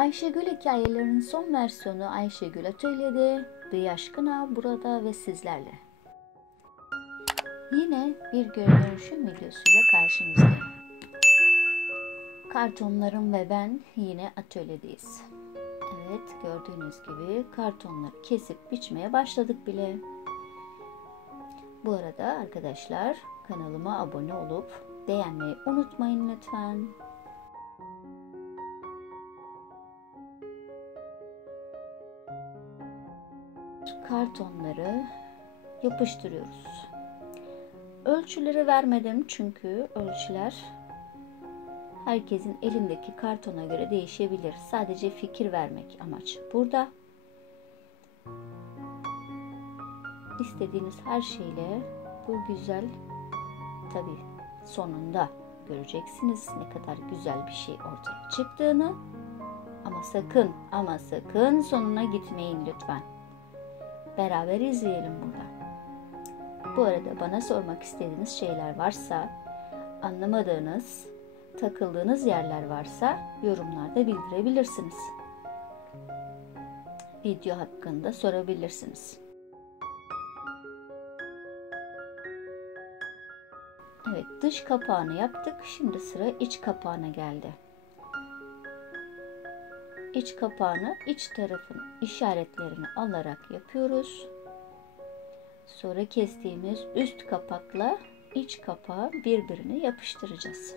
Ayşegül hikayelerinin son versiyonu Ayşegül Atölye'de, The Aşkına burada ve sizlerle. Yine bir geri dönüşüm videosuyla karşınızdayım. Kartonlarım ve ben yine atölyedeyiz. Evet, gördüğünüz gibi kartonları kesip biçmeye başladık bile. Bu arada arkadaşlar kanalıma abone olup beğenmeyi unutmayın lütfen. Kartonları yapıştırıyoruz. Ölçüleri vermedim çünkü ölçüler herkesin elindeki kartona göre değişebilir. Sadece fikir vermek amaç burada. İstediğiniz her şeyle bu güzel, tabii sonunda göreceksiniz ne kadar güzel bir şey ortaya çıktığını. Ama sakın sonuna gitmeyin lütfen. Beraber izleyelim burada. Bu arada bana sormak istediğiniz şeyler varsa, anlamadığınız, takıldığınız yerler varsa yorumlarda bildirebilirsiniz. Video hakkında sorabilirsiniz. Evet, dış kapağını yaptık. Şimdi sıra iç kapağına geldi. İç kapağını iç tarafın işaretlerini alarak yapıyoruz. Sonra kestiğimiz üst kapakla iç kapağı birbirine yapıştıracağız.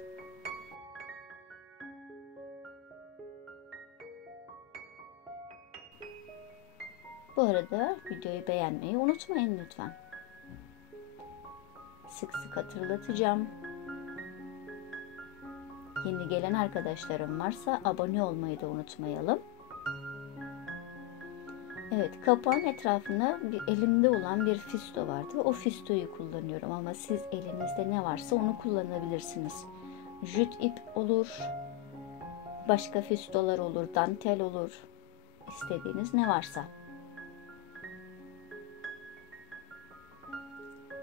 Bu arada videoyu beğenmeyi unutmayın lütfen. Sık sık hatırlatacağım. Yeni gelen arkadaşlarım varsa abone olmayı da unutmayalım. Evet, kapağın etrafına elimde olan bir fisto vardı. O fistoyu kullanıyorum ama siz elinizde ne varsa onu kullanabilirsiniz. Jüt ip olur, başka fistolar olur, dantel olur. İstediğiniz ne varsa.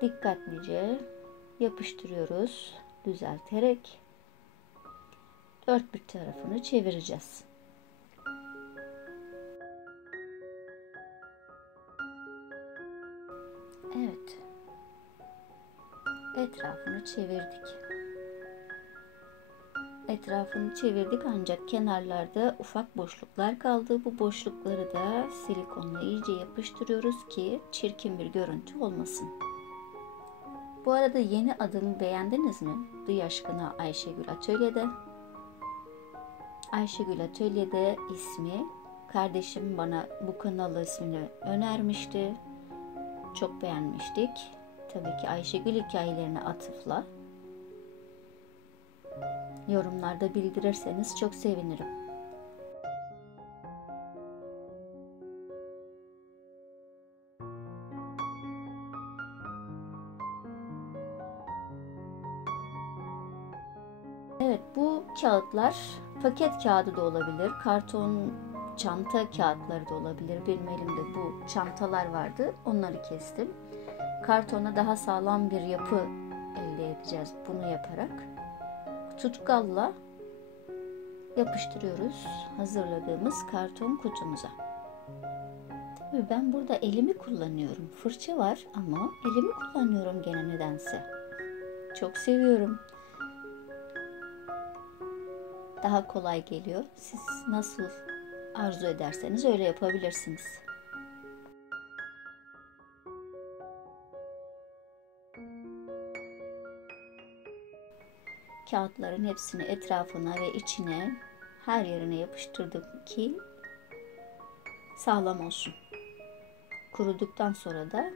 Dikkatlice yapıştırıyoruz, düzelterek dört bir tarafını çevireceğiz. Evet. Etrafını çevirdik ancak kenarlarda ufak boşluklar kaldı. Bu boşlukları da silikonla iyice yapıştırıyoruz ki çirkin bir görüntü olmasın. Bu arada yeni adımı beğendiniz mi? The Aşkına Ayşegül Atölye'de. Ayşegül Atölye'de ismi, kardeşim bana bu kanal ismini önermişti. Çok beğenmiştik. Tabii ki Ayşegül hikayelerine atıfla. Yorumlarda bildirirseniz çok sevinirim. Evet, bu kağıtlar paket kağıdı da olabilir, karton çanta kağıtları da olabilir. Benim elimde bu çantalar vardı, onları kestim. Kartona daha sağlam bir yapı elde edeceğiz bunu yaparak. Tutkalla yapıştırıyoruz hazırladığımız karton kutumuza. Tabii ben burada elimi kullanıyorum. Fırça var ama elimi kullanıyorum gene nedense. Çok seviyorum. Daha kolay geliyor. Siz nasıl arzu ederseniz öyle yapabilirsiniz. Kağıtların hepsini etrafına ve içine, her yerine yapıştırdım ki sağlam olsun. Kuruduktan sonra da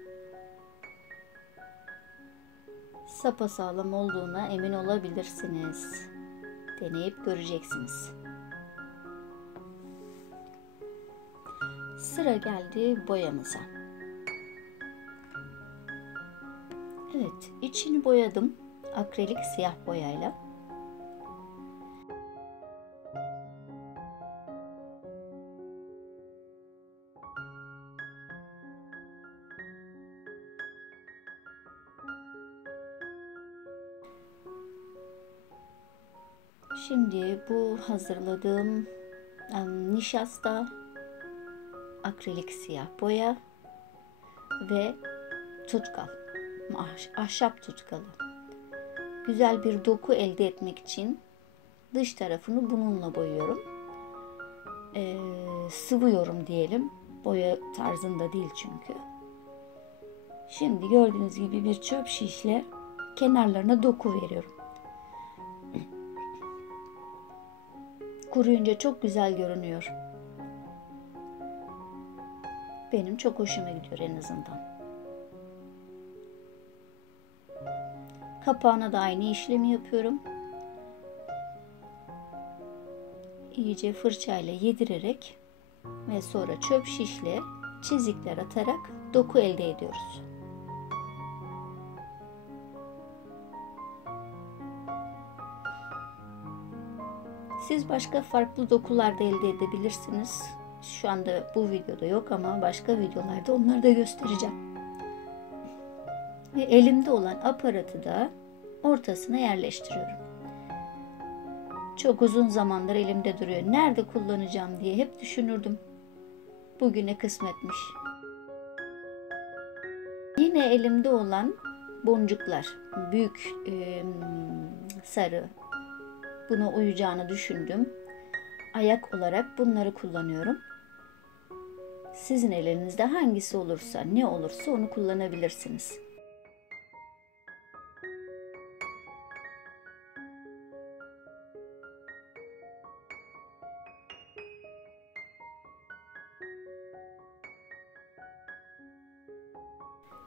sapasağlam olduğuna emin olabilirsiniz. Deneyip göreceksiniz. Sıra geldi boyamıza. Evet, içini boyadım akrilik siyah boyayla. Şimdi bu hazırladığım nişasta, akrilik siyah boya ve tutkal, ahşap tutkalı. Güzel bir doku elde etmek için dış tarafını bununla boyuyorum. Sıvıyorum diyelim. Boya tarzında değil çünkü. Şimdi gördüğünüz gibi bir çöp şişle kenarlarına doku veriyorum. Kuruyunca çok güzel görünüyor. Benim çok hoşuma gidiyor en azından. Kapağına da aynı işlemi yapıyorum. İyice fırçayla yedirerek ve sonra çöp şişle çizikler atarak doku elde ediyoruz. Siz başka farklı dokular da elde edebilirsiniz. Şu anda bu videoda yok ama başka videolarda onları da göstereceğim. Ve elimde olan aparatı da ortasına yerleştiriyorum. Çok uzun zamandır elimde duruyor. Nerede kullanacağım diye hep düşünürdüm. Bugüne kısmetmiş. Yine elimde olan boncuklar. Büyük sarı. Buna uyacağını düşündüm. Ayak olarak bunları kullanıyorum. Sizin elinizde hangisi olursa, ne olursa onu kullanabilirsiniz.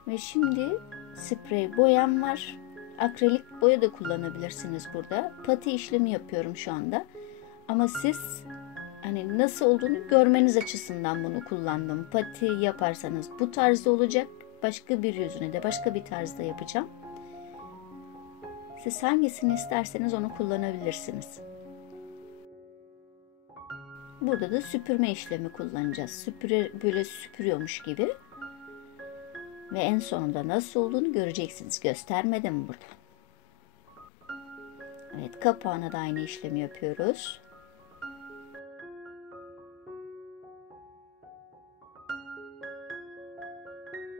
Ve şimdi sprey boyam var. Akrilik boya da kullanabilirsiniz burada. Pati işlemi yapıyorum şu anda. Ama siz hani nasıl olduğunu görmeniz açısından bunu kullandım. Pati yaparsanız bu tarzda olacak. Başka bir yüzüne de başka bir tarzda yapacağım. Siz hangisini isterseniz onu kullanabilirsiniz. Burada da süpürme işlemi kullanacağız. Böyle süpürüyormuş gibi. Ve en sonunda nasıl olduğunu göreceksiniz. Göstermedim burada. Evet, kapağına da aynı işlemi yapıyoruz.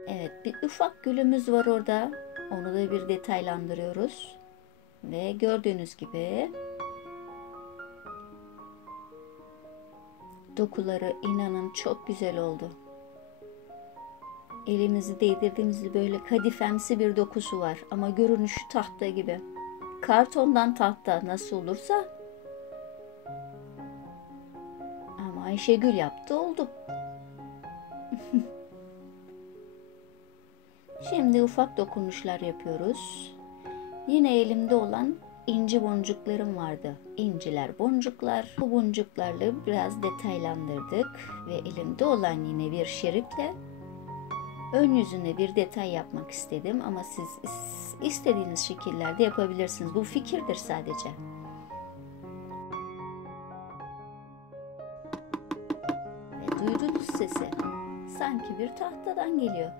Evet, bir ufak gülümüz var orada. Onu da bir detaylandırıyoruz. Ve gördüğünüz gibi dokuları inanın çok güzel oldu. Elimizi değdirdiğimizde böyle kadifemsi bir dokusu var ama görünüşü tahta gibi. Kartondan tahta nasıl olursa ama Ayşegül yaptı oldu. Şimdi ufak dokunuşlar yapıyoruz. Yine elimde olan inci boncuklarım vardı. İnciler, boncuklar. Bu boncuklarla biraz detaylandırdık ve elimde olan yine bir şeritle ön yüzüne bir detay yapmak istedim ama siz istediğiniz şekillerde yapabilirsiniz. Bu fikirdir sadece. Ve duydunuz sesi. Sanki bir tahtadan geliyor.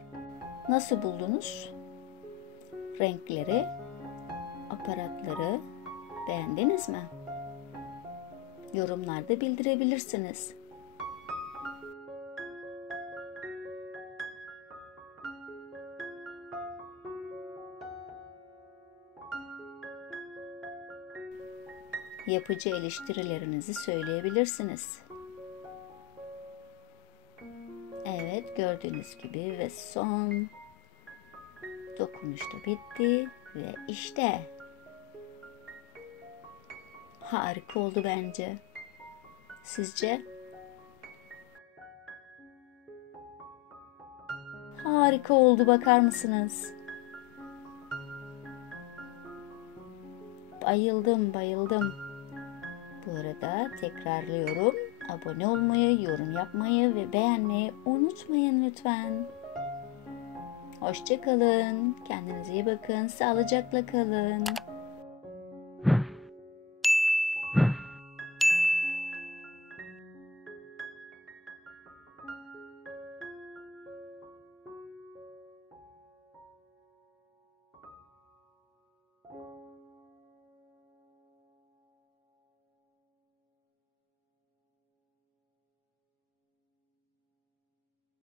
Nasıl buldunuz? Renkleri, aparatları beğendiniz mi? Yorumlarda bildirebilirsiniz. Yapıcı eleştirilerinizi söyleyebilirsiniz. Evet, gördüğünüz gibi ve son dokunuş da bitti ve işte harika oldu bence. Sizce? Harika oldu, bakar mısınız? Bayıldım, bayıldım. Bu arada tekrarlıyorum. Abone olmayı, yorum yapmayı ve beğenmeyi unutmayın lütfen. Hoşça kalın. Kendinize iyi bakın. Sağlıcakla kalın.